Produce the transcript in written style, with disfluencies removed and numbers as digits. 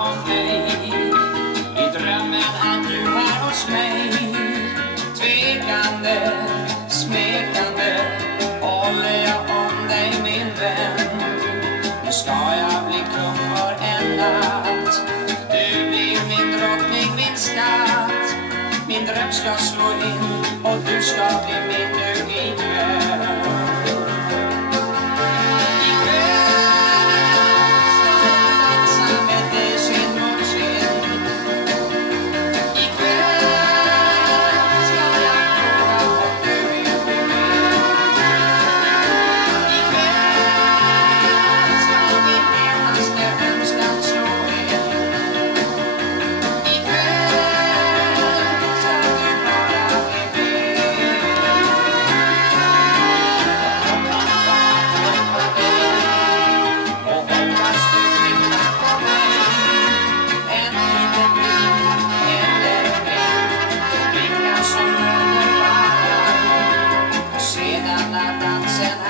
om dig. I drömmen är du här hos mig. Tvekande, smekande håller jag om dig min vän. Nu ska jag bli kung för en natt. Du blir min drottning, min skatt. Min dröm ska slå in och du ska bli min nu ikväll. Sen